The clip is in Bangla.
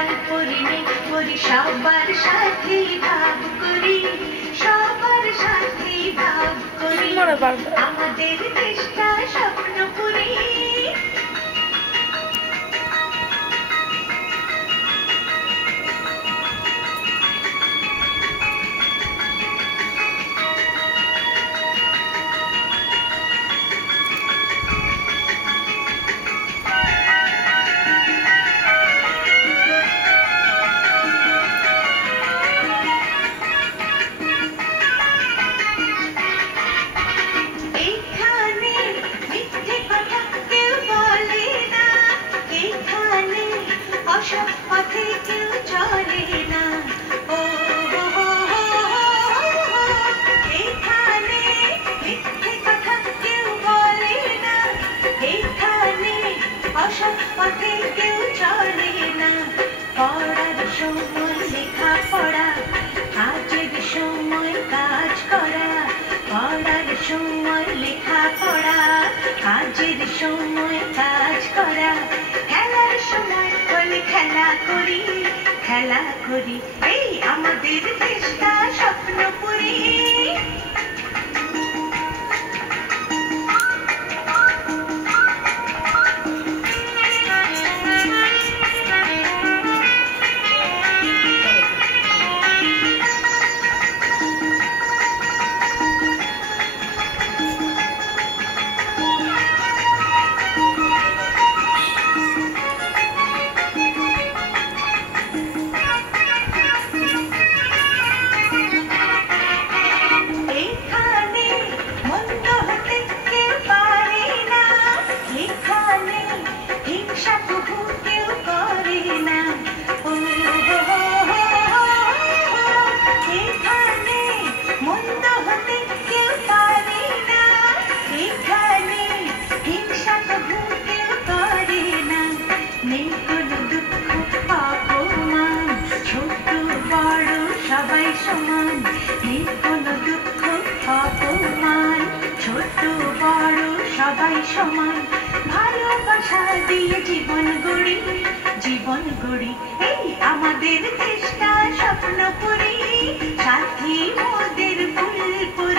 খেয়াল করিনি করি সবার সাথে ভাব করি সবার সাথে ভাব করি আমাদের দেশটা স্বপ্ন করি পথে কেউ চলে না এখানে মিথ্যে কথা কেউ বলে না এখানে অসৎ পথে কেউ চলে না পড়ার সময় লেখা পড়া কাজের সময় কাজ করা পড়ার সময় লেখা পড়া কাজের সময় কাজ করা খেলার সময় হলে খেলা করি এই আমাদের দেশটা স্বপ্ন করি সবাই সমান নেই কোনো দুঃখ অপমান ছোট বড় সবাই সমান ভালোবাসা দিয়ে জীবন গড়ি এই আমাদের দেশটা স্বপ্ন করি সাথী মোদের ফুল